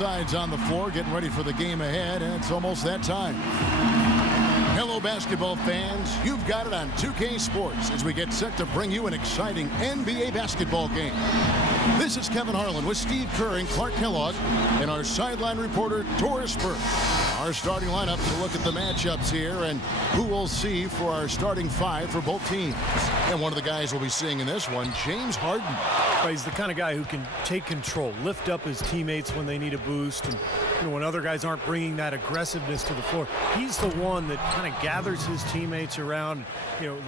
Sides on the floor, getting ready for the game ahead, and it's almost that time. Hello, basketball fans. You've got it on 2K Sports as we get set to bring you an exciting NBA basketball game. This is Kevin Harlan with Steve Kerr and Clark Kellogg and our sideline reporter, Doris Burke. Our starting lineup to look at the matchups here and who we'll see for our starting five for both teams. And one of the guys we'll be seeing in this one, James Harden. He's the kind of guy who can take control, lift up his teammates when they need a boost, and when other guys aren't bringing that aggressiveness to the floor. He's the one that kind of gathers his teammates around,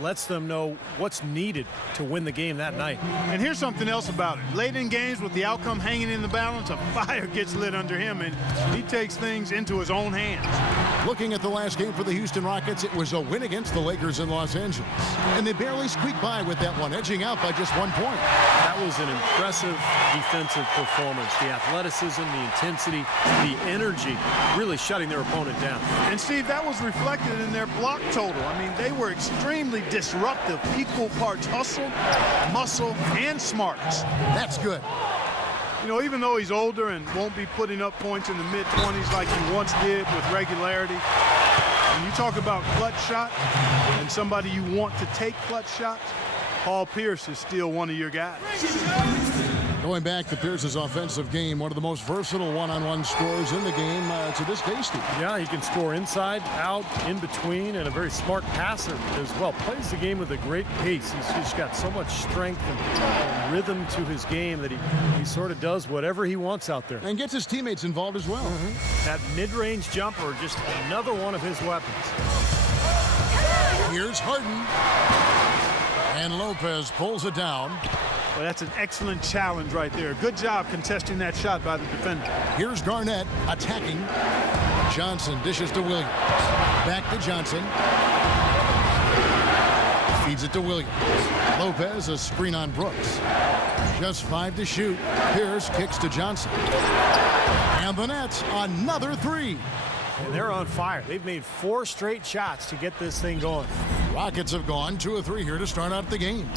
lets them know what's needed to win the game that night. And here's something else about it. Late in games with the outcome hanging in the balance, a fire gets lit under him, and he takes things into his own hands. Looking at the last game for the Houston Rockets, it was a win against the Lakers in Los Angeles. And they barely squeaked by with that one, edging out by just 1 point. That was an impressive defensive performance. The athleticism, the intensity, the energy, really shutting their opponent down. And Steve, that was reflected in their block total. I mean, they were extremely disruptive, equal parts hustle, muscle, and smarts. That's good. Even though he's older and won't be putting up points in the mid-20s like he once did with regularity, when you talk about clutch shot and somebody you want to take clutch shots, Paul Pierce is still one of your guys. Going back to Pierce's offensive game, one of the most versatile one-on-one scorers in the game to this day, Steve. Yeah, he can score inside, out, in between, and a very smart passer as well. Plays the game with a great pace. He's got so much strength and rhythm to his game that he sort of does whatever he wants out there. And gets his teammates involved as well. That mid-range jumper, just another one of his weapons. Here's Harden. And Lopez pulls it down. Well, that's an excellent challenge right there. Good job contesting that shot by the defender. Here's Garnett attacking. Johnson dishes to Williams. Back to Johnson. Feeds it to Williams. Lopez, a screen on Brooks. Just 5 to shoot. Pierce kicks to Johnson. And the Nets, another 3. And they're on fire. They've made 4 straight shots to get this thing going. Rockets have gone 2 of 3 here to start out the game.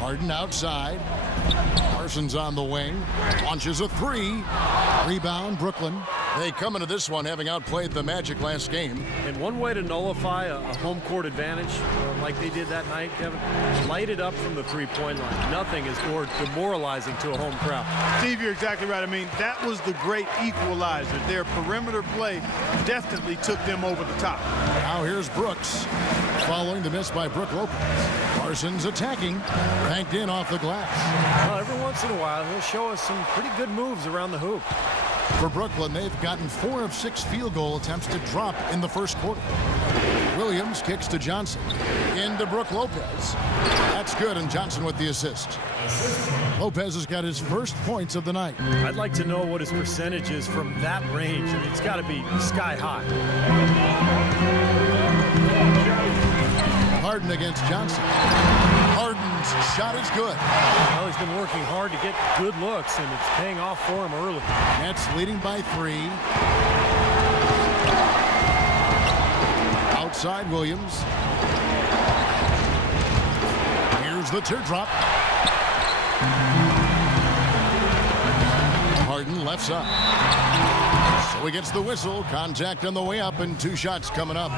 Harden outside. Parsons on the wing. Launches a 3. Rebound, Brooklyn. They come into this one having outplayed the Magic last game. And one way to nullify a home court advantage, like they did that night, Kevin, light it up from the three-point line. Nothing is more demoralizing to a home crowd. Steve, you're exactly right. I mean, that was the great equalizer. Their perimeter play definitely took them over the top. Now here's Brooks, following the miss by Brook Lopez. Parsons attacking, banked in off the glass. Well, every once in a while, he'll show us some pretty good moves around the hoop. For Brooklyn, they've gotten 4 of 6 field goal attempts to drop in the first quarter. Williams kicks to Johnson. Into Brook Lopez. That's good, and Johnson with the assist. Lopez has got his first points of the night. I'd like to know what his percentage is from that range. I mean, it's got to be sky high. Harden against Johnson. Harden's shot is good. Well, he's been working hard to get good looks, and it's paying off for him early. Nets leading by 3. Outside Williams. Here's the teardrop. Harden left side. So he gets the whistle. Contact on the way up, and 2 shots coming up.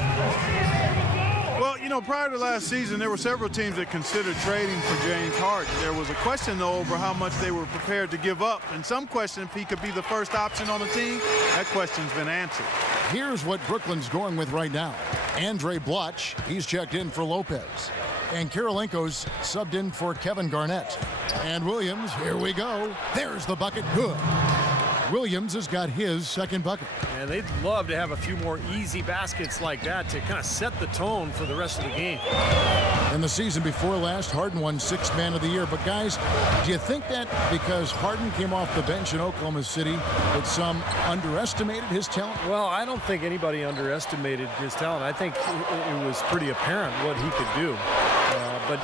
Well, prior to last season, there were several teams that considered trading for James Harden. There was a question, though, over how much they were prepared to give up. And some question if he could be the first option on the team. That question's been answered. Here's what Brooklyn's going with right now. Andre Bloch, he's checked in for Lopez. And Kirilenko's subbed in for Kevin Garnett. And Williams, here we go. There's the bucket, good. Williams has got his second bucket. And they'd love to have a few more easy baskets like that to kind of set the tone for the rest of the game. In the season before last, Harden won 6th Man of the Year. But guys, do you think that because Harden came off the bench in Oklahoma City, that some underestimated his talent? Well, I don't think anybody underestimated his talent. I think it was pretty apparent what he could do. But,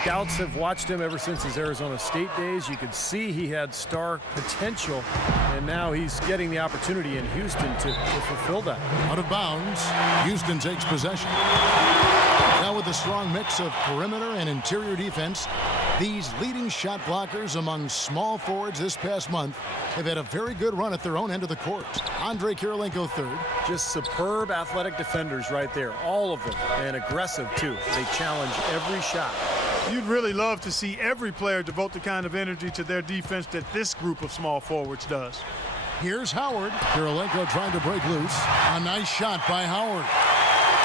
scouts have watched him ever since his Arizona State days. You could see he had star potential, and now he's getting the opportunity in Houston to fulfill that. Out of bounds, Houston takes possession. Now with a strong mix of perimeter and interior defense, These leading shot blockers among small forwards this past month have had a very good run at their own end of the court. Andrei Kirilenko third. Just superb athletic defenders right there, all of them, and aggressive too. They challenge every shot. You'd really love to see every player devote the kind of energy to their defense that this group of small forwards does. Here's Howard. Kirilenko trying to break loose. A nice shot by Howard.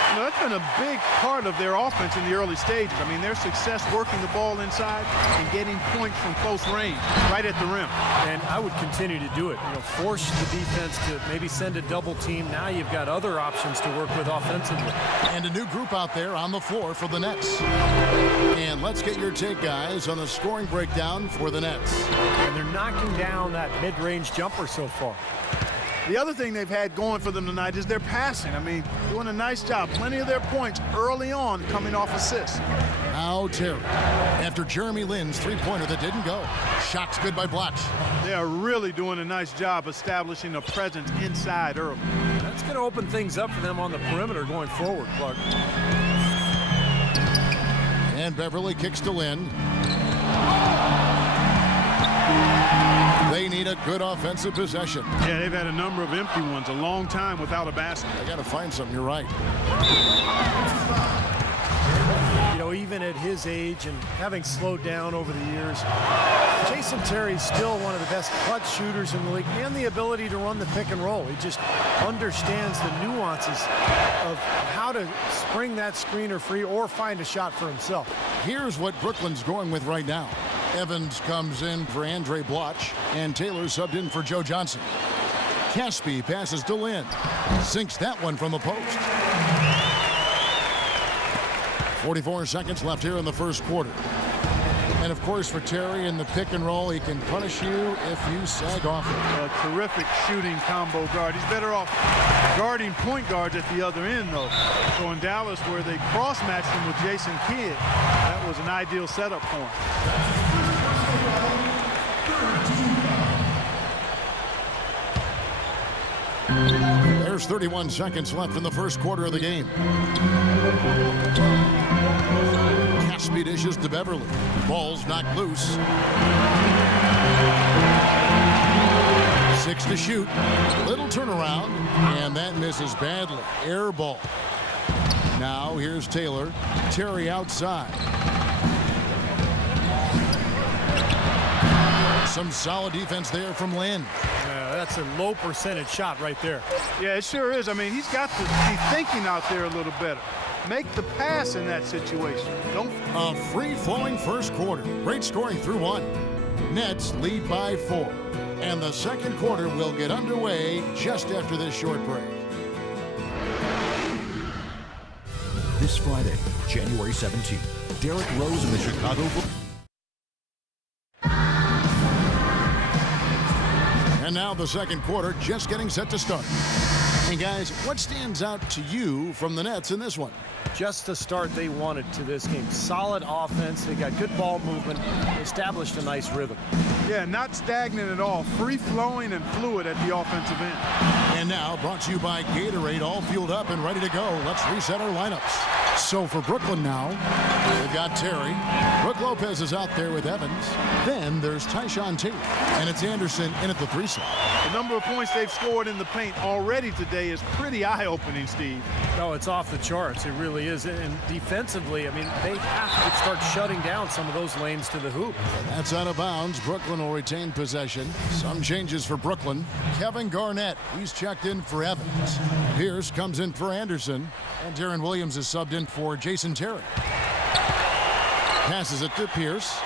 You know, that's been a big part of their offense in the early stages. I mean, their success working the ball inside and getting points from close range, right at the rim. And I would continue to do it. You know, force the defense to maybe send a double team. Now you've got other options to work with offensively. And a new group out there on the floor for the Nets. And let's get your take, guys, on the scoring breakdown for the Nets. And they're knocking down that mid-range jumper so far. The other thing they've had going for them tonight is their passing. I mean, doing a nice job. Plenty of their points early on coming off assists. Now Terry, after Jeremy Lin's three-pointer that didn't go. Shots good by Blatch. They are really doing a nice job establishing a presence inside early. That's going to open things up for them on the perimeter going forward, Clark. And Beverly kicks to Lin. They need a good offensive possession. Yeah, they've had a number of empty ones, a long time without a basket. They got to find something, you're right. You know, even at his age and having slowed down over the years, Jason Terry's still one of the best clutch shooters in the league and the ability to run the pick and roll. He just understands the nuances of how to spring that screener free or find a shot for himself. Here's what Brooklyn's going with right now. Evans comes in for Andre Blatch, and Taylor subbed in for Joe Johnson. Caspi passes to Lin. Sinks that one from the post. 44 seconds left here in the first quarter. And of course, for Terry in the pick and roll, he can punish you if you sag off it. A terrific shooting combo guard. He's better off guarding point guards at the other end, though. So in Dallas, where they cross-matched him with Jason Kidd, that was an ideal setup for him. There's 31 seconds left in the first quarter of the game. Caspi dishes to Beverly. Ball's knocked loose. 6 to shoot. Little turnaround, and that misses badly. Air ball. Now here's Taylor. Terry outside. Some solid defense there from Lin. That's a low percentage shot right there. Yeah, it sure is. I mean, he's got to be thinking out there a little better. Make the pass in that situation. A free-flowing first quarter. Great scoring through one. Nets lead by 4. And the second quarter will get underway just after this short break. This Friday, January 17th, Derrick Rose and the Chicago Bulls. And now the second quarter just getting set to start. And guys, what stands out to you from the Nets in this one? Just the start they wanted to this game. Solid offense. They got good ball movement. Established a nice rhythm. Yeah, not stagnant at all. Free-flowing and fluid at the offensive end. And now brought to you by Gatorade, all fueled up and ready to go. Let's reset our lineups. So for Brooklyn now, they've got Terry. Brook Lopez is out there with Evans. Then there's Tyshawn Taylor. And it's Anderson in at the 3 slot. The number of points they've scored in the paint already today is pretty eye-opening, Steve. No, it's off the charts. It really is. And defensively, I mean, they have to start shutting down some of those lanes to the hoop. That's out of bounds. Brooklyn will retain possession. Some changes for Brooklyn. Kevin Garnett, he's checked in for Evans. Pierce comes in for Anderson. And Darren Williams is subbed in for Jason Terry. Passes it to Pierce.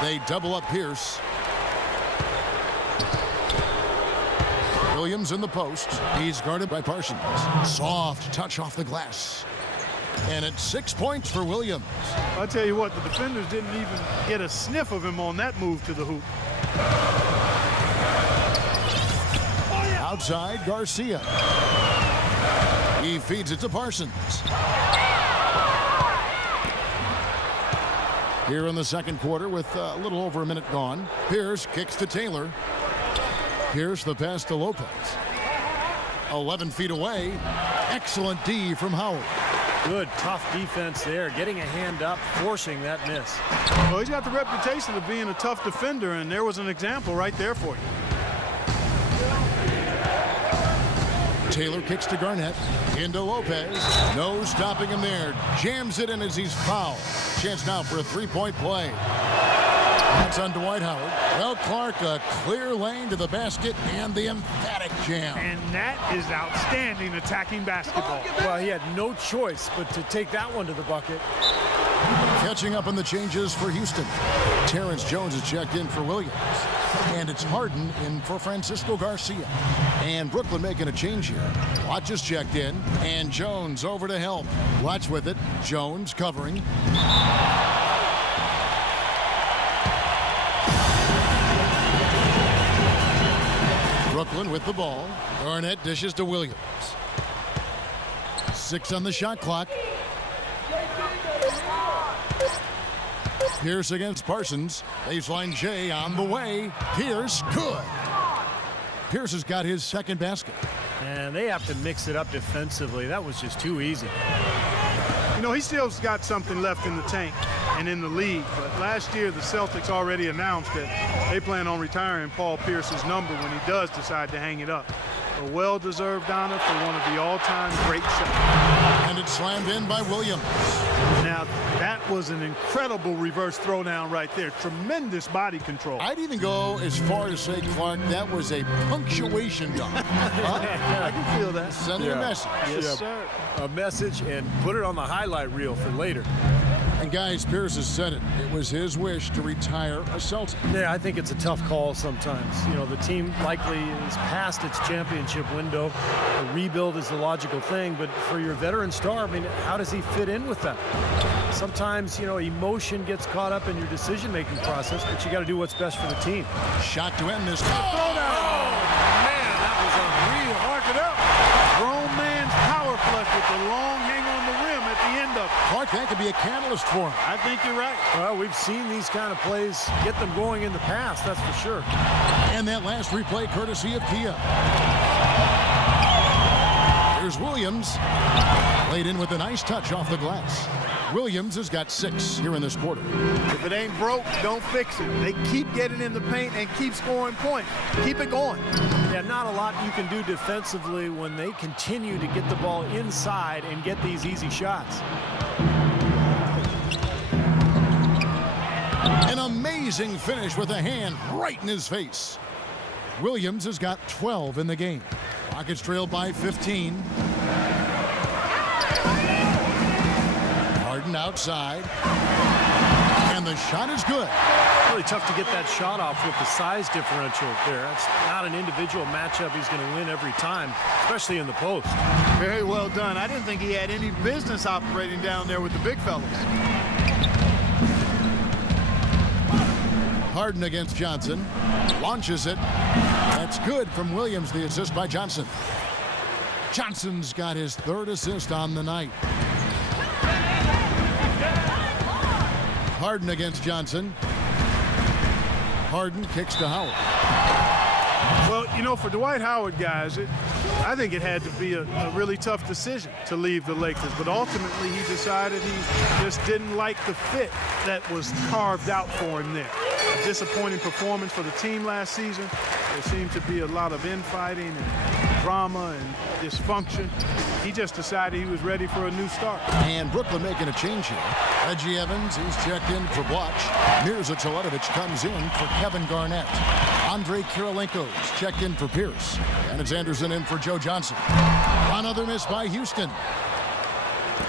They double up Pierce. Williams in the post. He's guarded by Parsons. Soft touch off the glass. And it's 6 points for Williams. I'll tell you what, the defenders didn't even get a sniff of him on that move to the hoop. Outside, Garcia. He feeds it to Parsons. Here in the second quarter with a little over a minute gone. Pierce kicks to Taylor. Pierce the pass to Lopez. 11 feet away. Excellent D from Howard. Good, tough defense there, getting a hand up, forcing that miss. Well, he's got the reputation of being a tough defender, and there was an example right there for you. Taylor kicks to Garnett, into Lopez. No stopping him there. Jams it in as he's fouled. Chance now for a three-point play. That's on Dwight Howard. Well, Clark, a clear lane to the basket and the emphatic jam. And that is outstanding attacking basketball. Well, he had no choice but to take that one to the bucket. Catching up on the changes for Houston. Terrence Jones is checked in for Williams. And it's Harden in for Francisco Garcia. And Brooklyn making a change here. Watch is checked in. And Jones over to help. Watch with it. Jones covering. Brooklyn with the ball. Garnett dishes to Williams. 6 on the shot clock. Pierce against Parsons. Baseline J on the way. Pierce, good. Pierce has got his second basket. And they have to mix it up defensively. That was just too easy. You know, he still's got something left in the tank and in the league. But last year, the Celtics already announced that they plan on retiring Paul Pierce's number when he does decide to hang it up. A well-deserved honor for one of the all-time great shots. And it's slammed in by Williams. Now, that was an incredible reverse throwdown right there. Tremendous body control. I'd even go as far as say, Clark, that was a punctuation dunk. I can feel that. Sending a message. Yes, sir. A message and put it on the highlight reel for later. And guys, Pierce has said it. It was his wish to retire a Celtic. Yeah, I think it's a tough call sometimes. You know, the team likely is past its championship window. A rebuild is the logical thing, but for your veteran star, I mean, how does he fit in with that? Sometimes, you know, emotion gets caught up in your decision-making process, but you got to do what's best for the team. Shot to end this. Man, that was unreal. Mark it up. Grown man's power flush with the long hang on the rim at the end of it. Clark, that could be a catalyst for him. I think you're right. Well, we've seen these kind of plays get them going in the past, that's for sure. And that last replay courtesy of Kia. Here's Williams. Laid in with a nice touch off the glass. Williams has got 6 here in this quarter. If it ain't broke, don't fix it. They keep getting in the paint and keep scoring points. Keep it going. Yeah, not a lot you can do defensively when they continue to get the ball inside and get these easy shots. An amazing finish with a hand right in his face. Williams has got 12 in the game. Rockets trailed by 15. Harden outside. And the shot is good. Really tough to get that shot off with the size differential there. That's not an individual matchup he's going to win every time, especially in the post. Very well done. I didn't think he had any business operating down there with the big fellas. Harden against Johnson. Launches it. That's good from Williams, the assist by Johnson. Johnson's got his 3rd assist on the night. Harden against Johnson. Harden kicks to Howard. Well, you know, for Dwight Howard, guys, I think it had to be a really tough decision to leave the Lakers. But ultimately, he decided he just didn't like the fit that was carved out for him there. A disappointing performance for the team last season. There seemed to be a lot of infighting and drama and dysfunction. He just decided he was ready for a new start. And Brooklyn making a change here. Reggie Evans, he's checked in for Blotch. Mirza Teletovic comes in for Kevin Garnett. Andre Kirilenko's checked in for Pierce. And it's Anderson in for Joe Johnson. Another miss by Houston.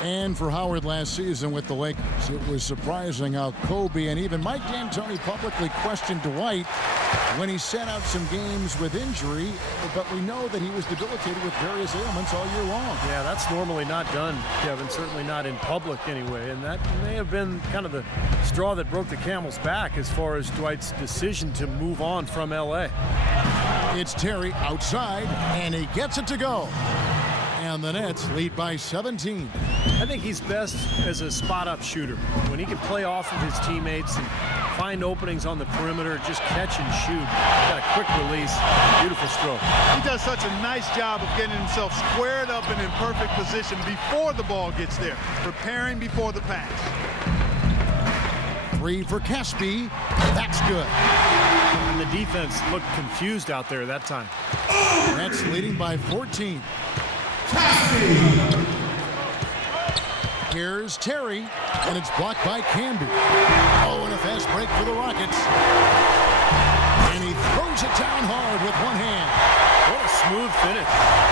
And for Howard last season with the Lakers, it was surprising how Kobe and even Mike D'Antoni publicly questioned Dwight when he sat out some games with injury, but we know that he was debilitated with various ailments all year long. Yeah, that's normally not done, Kevin, certainly not in public anyway, and that may have been kind of the straw that broke the camel's back as far as Dwight's decision to move on from LA. It's Terry outside, and he gets it to go. And the Nets lead by 17. I think he's best as a spot-up shooter. When he can play off of his teammates and find openings on the perimeter, just catch and shoot. Got a quick release, beautiful stroke. He does such a nice job of getting himself squared up and in perfect position before the ball gets there, preparing before the pass. 3 for Caspi. That's good. And the defense looked confused out there that time. Nets leading by 14. Here's Terry, and it's blocked by Canby. Oh, and a fast break for the Rockets. And he throws it down hard with one hand. What a smooth finish.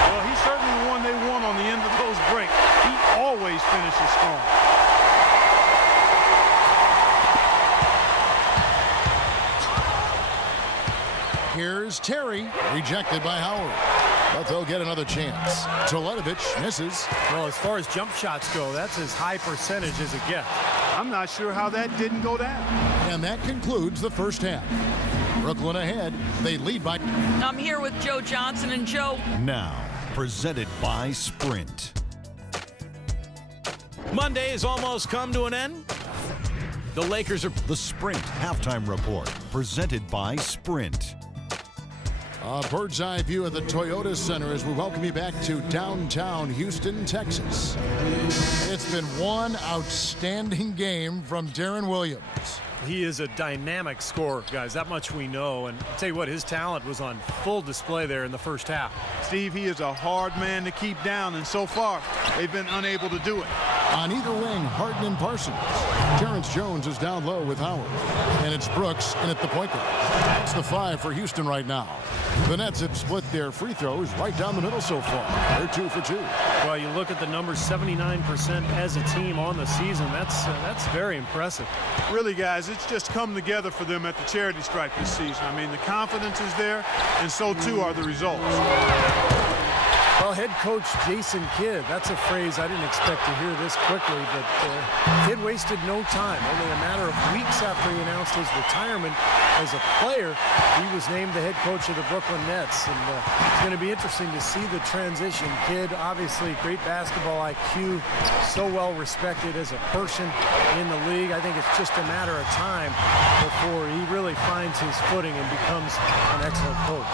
Well, he's certainly the one they want on the end of those breaks. He always finishes strong. Here's Terry, rejected by Howard. But they'll get another chance. Teletovic misses. Well, as far as jump shots go, that's as high percentage as it gets. I'm not sure how that didn't go down. And that concludes the first half. Brooklyn ahead. They lead by... I'm here with Joe Johnson. And Joe... Now, presented by Sprint. Monday has almost come to an end. The Lakers are... The Sprint Halftime Report, presented by Sprint. A bird's eye view of the Toyota Center as we welcome you back to downtown Houston, Texas. It's been one outstanding game from Deron Williams. He is a dynamic scorer, guys. That much we know. And I'll tell you what, his talent was on full display there in the first half. Steve, he is a hard man to keep down, and so far, they've been unable to do it. On either wing, Harden and Parsons. Terrence Jones is down low with Howard. And it's Brooks in at the point guard. That's the 5 for Houston right now. The Nets have split their free throws right down the middle so far. They're 2 for 2. Well, you look at the numbers, 79% as a team on the season. That's very impressive. Really, guys, it's just come together for them at the charity stripe this season. I mean, the confidence is there, and so too are the results. Well, head coach Jason Kidd, that's a phrase I didn't expect to hear this quickly, but Kidd wasted no time. Only a matter of weeks after he announced his retirement as a player, he was named the head coach of the Brooklyn Nets. And it's going to be interesting to see the transition. Kidd, obviously great basketball IQ, so well respected as a person in the league. I think it's just a matter of time before he really finds his footing and becomes an excellent coach.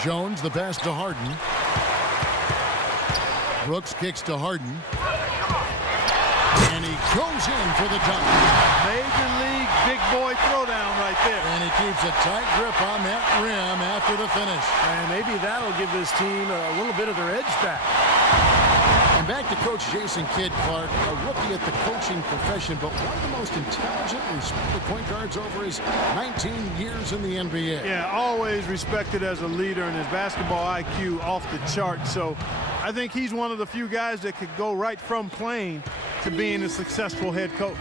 Jones, the pass to Harden. Brooks kicks to Harden. And he goes in for the dunk. Major league big boy throwdown right there. And he keeps a tight grip on that rim after the finish. And maybe that'll give this team a little bit of their edge back. And back to Coach Jason Kidd, Clark, a rookie at the coaching profession, but one of the most intelligent, respected point guards over his 19 years in the NBA. Yeah, always respected as a leader, and his basketball IQ off the chart. So I think he's one of the few guys that could go right from playing to being a successful head coach.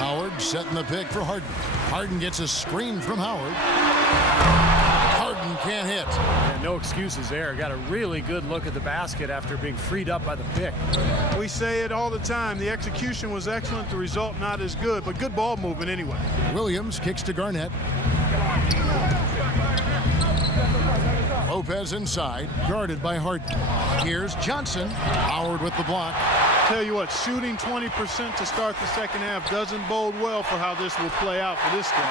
Howard setting the pick for Harden. Harden gets a screen from Howard. Harden can't hit. And no excuses there. Got a really good look at the basket after being freed up by the pick. We say it all the time. The execution was excellent. The result not as good, but good ball movement anyway. Williams kicks to Garnett. Lopez inside, guarded by Harden. Here's Johnson. Howard with the block. Tell you what, shooting 20% to start the second half doesn't bode well for how this will play out for this squad.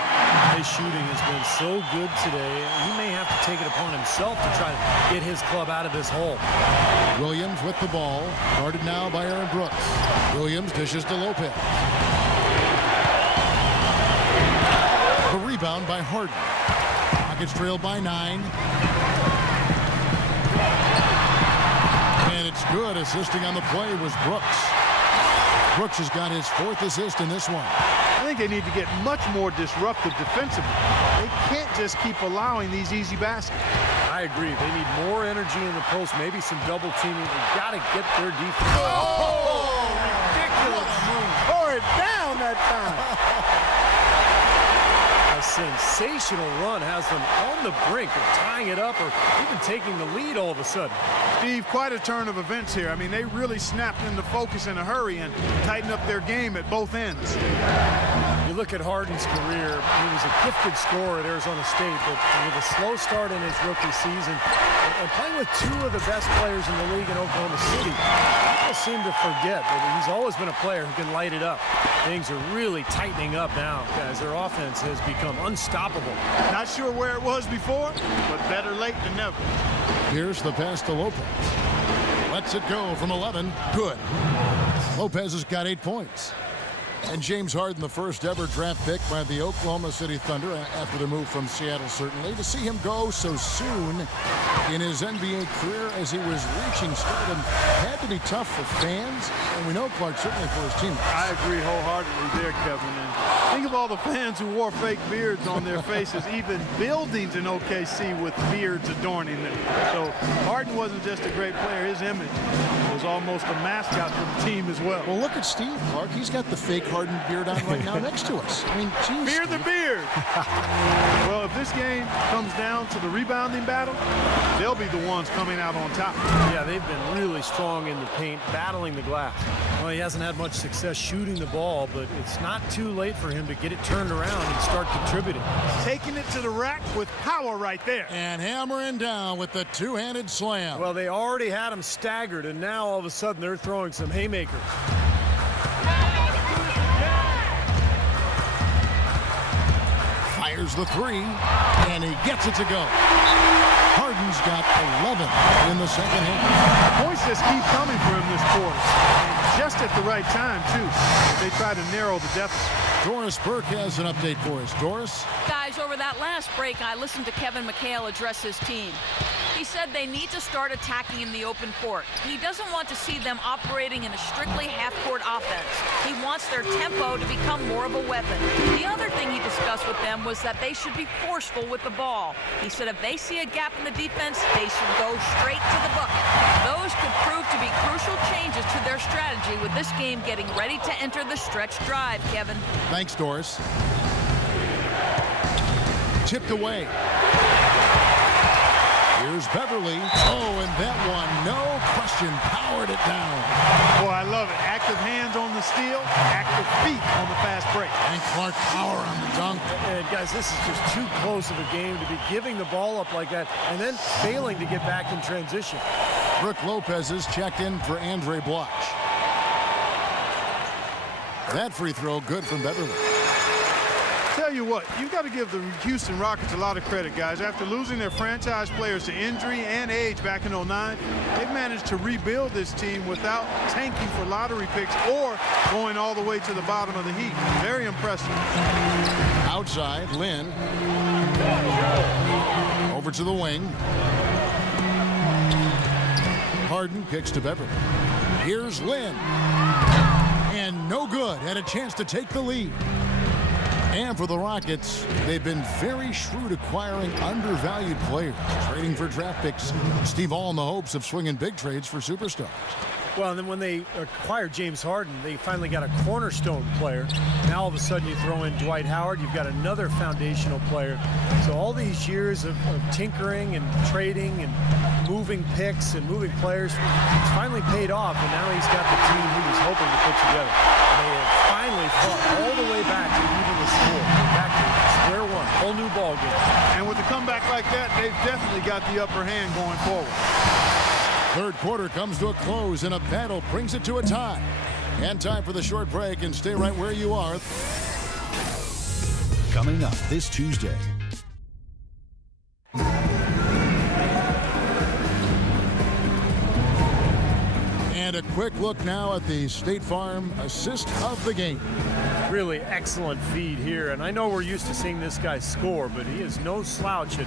His shooting has been so good today. He may have to take it upon himself to try to get his club out of this hole. Williams with the ball, guarded now by Aaron Brooks. Williams dishes to Lopez. The rebound by Harden. Rockets trailed by 9. And it's good. Assisting on the play was Brooks. Brooks has got his 4th assist in this one. I think they need to get much more disruptive defensively. They can't just keep allowing these easy baskets. I agree. They need more energy in the post, maybe some double teaming. They've got to get their defense. Oh, ridiculous move. Tore it down that time. A sensational run has them on the brink of tying it up or even taking the lead all of a sudden. Steve, quite a turn of events here. I mean, they really snapped into focus in a hurry and tightened up their game at both ends. You look at Harden's career, he was a gifted scorer at Arizona State, but with a slow start in his rookie season and playing with 2 of the best players in the league in Oklahoma City, people seem to forget that he's always been a player who can light it up. Things are really tightening up now, guys. Their offense has become unstoppable. Not sure where it was before, but better late than never. Here's the pass to Lopez. Lets it go from 11. Good. Lopez has got 8 points. And James Harden, the first ever draft pick by the Oklahoma City Thunder after the move from Seattle, certainly. To see him go so soon in his NBA career as he was reaching stardom had to be tough for fans. And we know, Clark, certainly for his team. I agree wholeheartedly there, Kevin. And think of all the fans who wore fake beards on their faces, even buildings in OKC with beards adorning them. So Harden wasn't just a great player. His image was almost a mascot for the team as well. Well, look at Steve, Clark. He's got the fake Harden beard on right now next to us. I mean, geez, Fear the Steve. beard. Well, if this game comes down to the rebounding battle, they'll be the ones coming out on top. Yeah, they've been really strong in the paint, battling the glass. Well, he hasn't had much success shooting the ball, but it's not too late for him to get it turned around and start contributing. Taking it to the rack with power right there. And hammering down with the two-handed slam. Well, they already had him staggered, and now all of a sudden they're throwing some haymakers. Fires the three, and he gets it to go. Harden's got 11 in the second half. Points just keep coming for him this quarter. And just at the right time, too. They try to narrow the deficit. Doris Burke has an update for us. Doris? Guys, over that last break, I listened to Kevin McHale address his team. He said they need to start attacking in the open court. He doesn't want to see them operating in a strictly half-court offense. He wants their tempo to become more of a weapon. The other thing he discussed with them was that they should be forceful with the ball. He said if they see a gap in the defense, they should go straight to the bucket. Those could prove to be crucial changes to their strategy with this game getting ready to enter the stretch drive, Kevin. Thanks, Doris. Tipped away. Here's Beverly. Oh, and that one, no question, powered it down. Boy, I love it. Active hands on the steal, active feet on the fast break. And Clark power on the dunk. And guys, this is just too close of a game to be giving the ball up like that and then failing to get back in transition. Brooke Lopez is checked in for Andre Bloch. That free throw good from Beverly. Tell you what, you got to give the Houston Rockets a lot of credit, guys. After losing their franchise players to injury and age back in '09, they've managed to rebuild this team without tanking for lottery picks or going all the way to the bottom of the heap. Very impressive. Outside, Lynn. Over to the wing. Harden kicks to Beverly. Here's Lynn. And no good. Had a chance to take the lead. And for the Rockets, they've been very shrewd acquiring undervalued players, trading for draft picks. Steve, all in the hopes of swinging big trades for superstars. Well, and then when they acquired James Harden, they finally got a cornerstone player. Now all of a sudden you throw in Dwight Howard, you've got another foundational player. So all these years of tinkering and trading and moving picks and moving players, it's finally paid off, and now he's got the team he was hoping to put together. They have finally fought all the way back to even the score. Back to square one, whole new ball game. And with a comeback like that, they've definitely got the upper hand going forward. Third quarter comes to a close, and a battle brings it to a tie. And time for the short break, and stay right where you are. Coming up this Tuesday. And a quick look now at the State Farm assist of the game. Really excellent feed here, and I know we're used to seeing this guy score, but he is no slouch at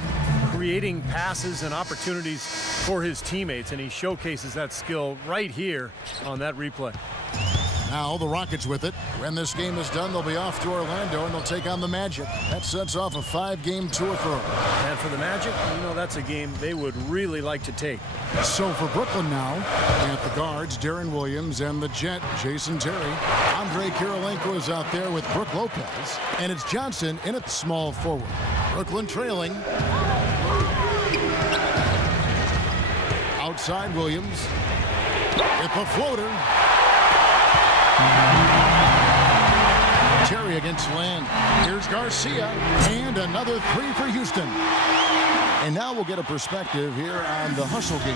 creating passes and opportunities for his teammates, and he showcases that skill right here on that replay. Now the Rockets with it. When this game is done, they'll be off to Orlando, and they'll take on the Magic. That sets off a 5-game tour for them. And for the Magic, you know that's a game they would really like to take. So for Brooklyn now, at the guards, Darren Williams, and the Jet, Jason Terry. Andre Kirilenko is out there with Brooke Lopez, and it's Johnson in at small forward. Brooklyn trailing. Outside Williams with the floater. Terry against Land. Here's Garcia, and another three for Houston. And now we'll get a perspective here on the hustle game,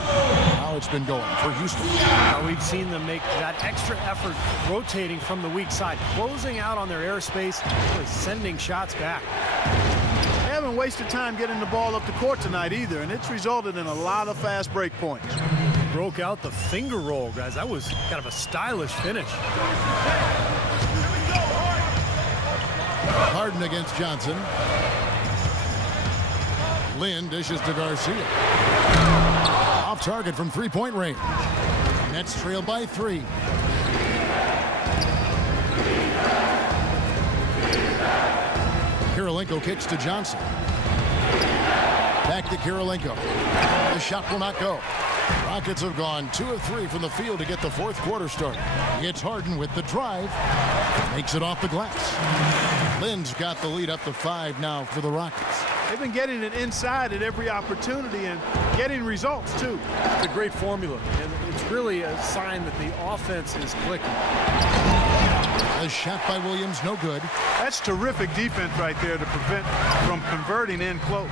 how it's been going for Houston. We've seen them make that extra effort rotating from the weak side, closing out on their airspace, really sending shots back. They haven't wasted time getting the ball up the court tonight either, and it's resulted in a lot of fast break points. Broke out the finger roll, guys. That was kind of a stylish finish. Harden against Johnson. Lynn dishes to Garcia. Off target from three-point range. Nets trail by 3. Kirilenko kicks to Johnson. Back to Kirilenko. The shot will not go. Rockets have gone 2 of 3 from the field to get the fourth quarter started. It's Harden with the drive. Makes it off the glass. Lynn's got the lead up to 5 now for the Rockets. They've been getting it inside at every opportunity and getting results, too. It's a great formula, and it's really a sign that the offense is clicking. A shot by Williams, no good. That's terrific defense right there to prevent from converting in close.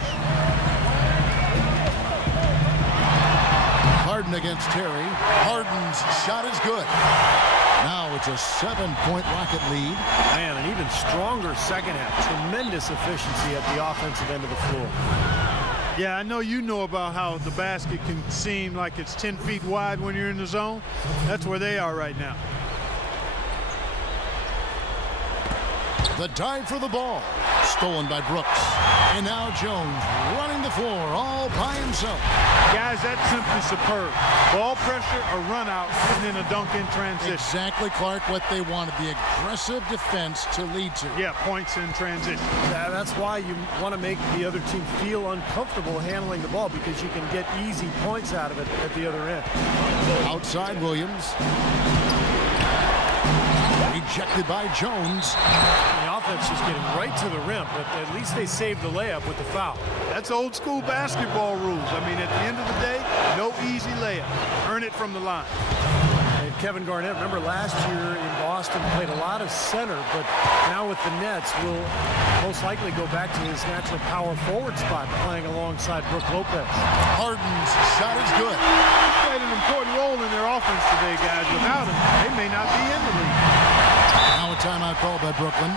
Harden against Terry. Harden's shot is good. Now it's a 7-point Rocket lead. Man, an even stronger second half. Tremendous efficiency at the offensive end of the floor. Yeah, I know you know about how the basket can seem like it's 10 feet wide when you're in the zone. That's where they are right now. The dive for the ball. Stolen by Brooks. And now Jones running the floor all by himself. Guys, that's simply superb. Ball pressure, a run out, and then a dunk in transition. Exactly, Clark, what they wanted. The aggressive defense to lead to. Yeah, points in transition. Yeah, that's why you want to make the other team feel uncomfortable handling the ball, because you can get easy points out of it at the other end. Outside Williams. Rejected by Jones. The offense just getting right to the rim, but at least they saved the layup with the foul. That's old school basketball rules. I mean, at the end of the day, no easy layup. Earn it from the line. And Kevin Garnett, remember last year in Boston, played a lot of center, but now with the Nets will most likely go back to his natural power forward spot, playing alongside Brook Lopez. Harden's shot is good. He played an important role in their offense today, guys. Without him, they may not be in the league. Now a timeout called by Brooklyn.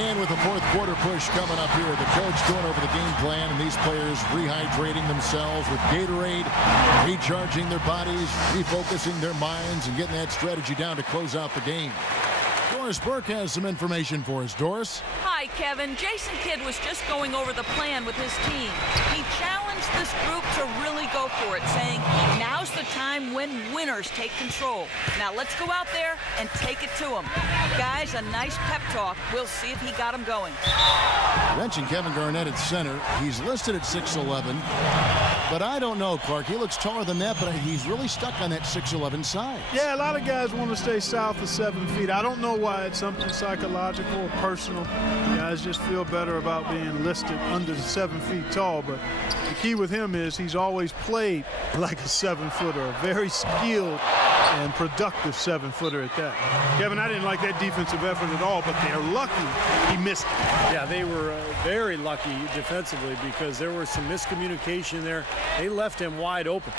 And with the fourth quarter push coming up here, the coach going over the game plan, and these players rehydrating themselves with Gatorade, recharging their bodies, refocusing their minds, and getting that strategy down to close out the game. Doris Burke has some information for us. Doris? Hi, Kevin. Jason Kidd was just going over the plan with his team. He challenged this group to really go for it, saying, now's the time when winners take control. Now let's go out there and take it to them. Guys, a nice pep talk. We'll see if he got them going. You mentioned Kevin Garnett at center. He's listed at 6'11", but I don't know, Clark. He looks taller than that, but he's really stuck on that 6'11" size. Yeah, a lot of guys want to stay south of 7 feet. I don't know why. It's something psychological or personal. Guys just feel better about being listed under 7 feet tall, but the key with him is he's always played like a 7-footer, a very skilled and productive 7-footer at that. Kevin, I didn't like that defensive effort at all, but they're lucky he missed it. Yeah, they were very lucky defensively because there was some miscommunication there. They left him wide open.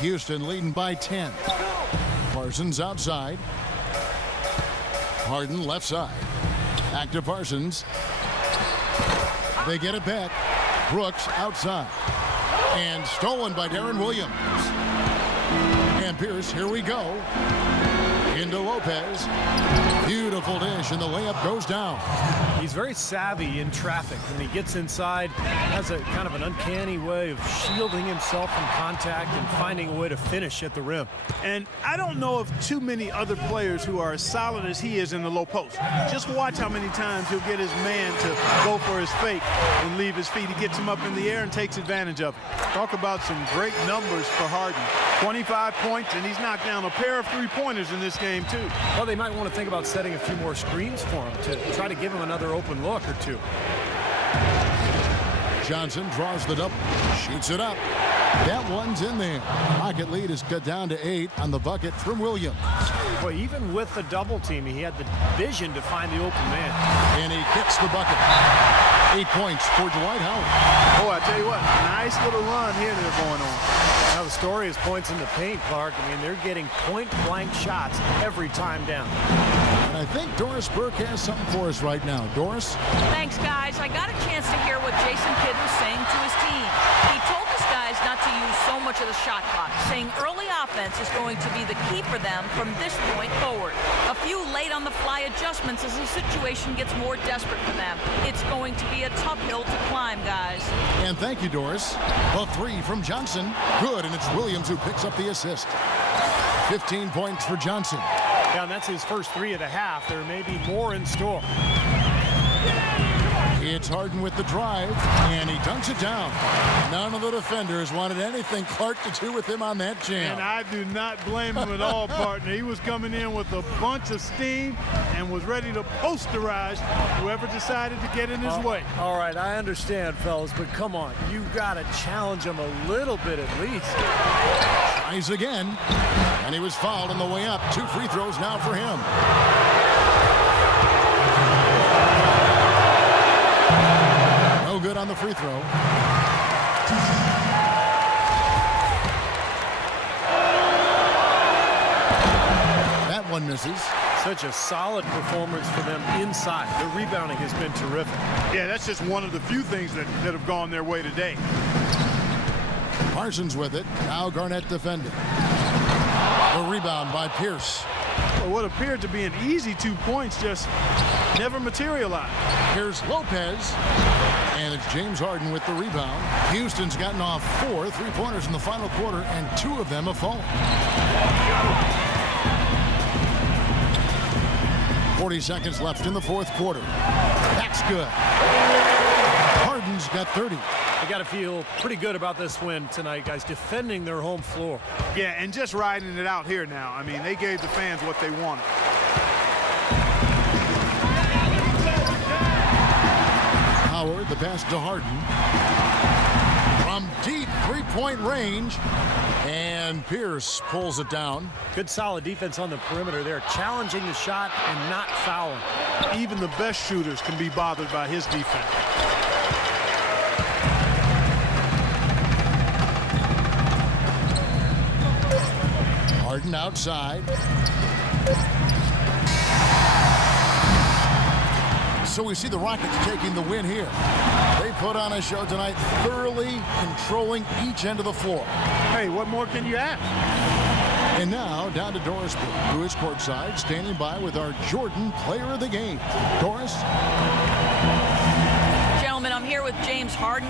Houston leading by 10. Parsons outside. Harden left side. Back to Parsons. They get it back. Brooks outside. And stolen by Darren Williams. And Pierce, here we go. Into Lopez. Beautiful dish, and the layup goes down. He's very savvy in traffic. When he gets inside, has a kind of an uncanny way of shielding himself from contact and finding a way to finish at the rim. And I don't know of too many other players who are as solid as he is in the low post. Just watch how many times he'll get his man to go for his fake and leave his feet. He gets him up in the air and takes advantage of it. Talk about some great numbers for Harden. 25 points, and he's knocked down a pair of three-pointers in this game, too. Well, they might want to think about setting a few more screens for him to try to give him another open look or two. Johnson draws the double. Shoots it up. That one's in there. Rocket lead is cut down to 8 on the bucket from Williams. Boy, even with the double team, he had the vision to find the open man. And he kicks the bucket. 8 points for Dwight Howard. Oh, I tell you what, nice little run here they're going on. Now the story is points in the paint, Clark. I mean, they're getting point-blank shots every time down. And I think Doris Burke has something for us right now. Doris? Thanks, guys. I got a chance to hear what Jason Kidd was saying to his team. He told his guys not to use so much of the shot clock, saying early offense is going to be the key for them from this point forward. A few late-on-the-fly adjustments as the situation gets more desperate for them. It's going to be a tough hill to climb, guys. And thank you, Doris. A three from Johnson. Good, and it's Williams who picks up the assist. 15 points for Johnson. Yeah, and that's his first three of the half. There may be more in store. It's Harden with the drive, and he dunks it down. None of the defenders wanted anything Clark to do with him on that jam. And I do not blame him at all, partner. He was coming in with a bunch of steam and was ready to posterize whoever decided to get in his way. All right, I understand, fellas, but come on. You've got to challenge him a little bit at least. Tries again, and he was fouled on the way up. 2 free throws now for him. No good on the free throw. That one misses. Such a solid performance for them inside. The rebounding has been terrific. Yeah, that's just one of the few things that have gone their way today. Parsons with it. Now Garnett defending. The rebound by Pierce. Well, what appeared to be an easy 2 points just never materialized. Here's Lopez. And it's James Harden with the rebound. Houston's gotten off 4 3-pointers in the final quarter, and 2 of them have fallen. 40 seconds left in the fourth quarter. That's good. Harden's got 30. They got to feel pretty good about this win tonight, guys, defending their home floor. Yeah, and just riding it out here now. I mean, they gave the fans what they wanted. Howard, the pass to Harden. From deep three-point range. And Pierce pulls it down. Good solid defense on the perimeter there, challenging the shot and not fouling. Even the best shooters can be bothered by his defense. Harden outside. So we see the Rockets taking the win here. They put on a show tonight, thoroughly controlling each end of the floor. Hey, what more can you ask? And now down to Doris Burke, who is courtside, standing by with our Jordan Player of the Game. Doris? Gentlemen, I'm here with James Harden.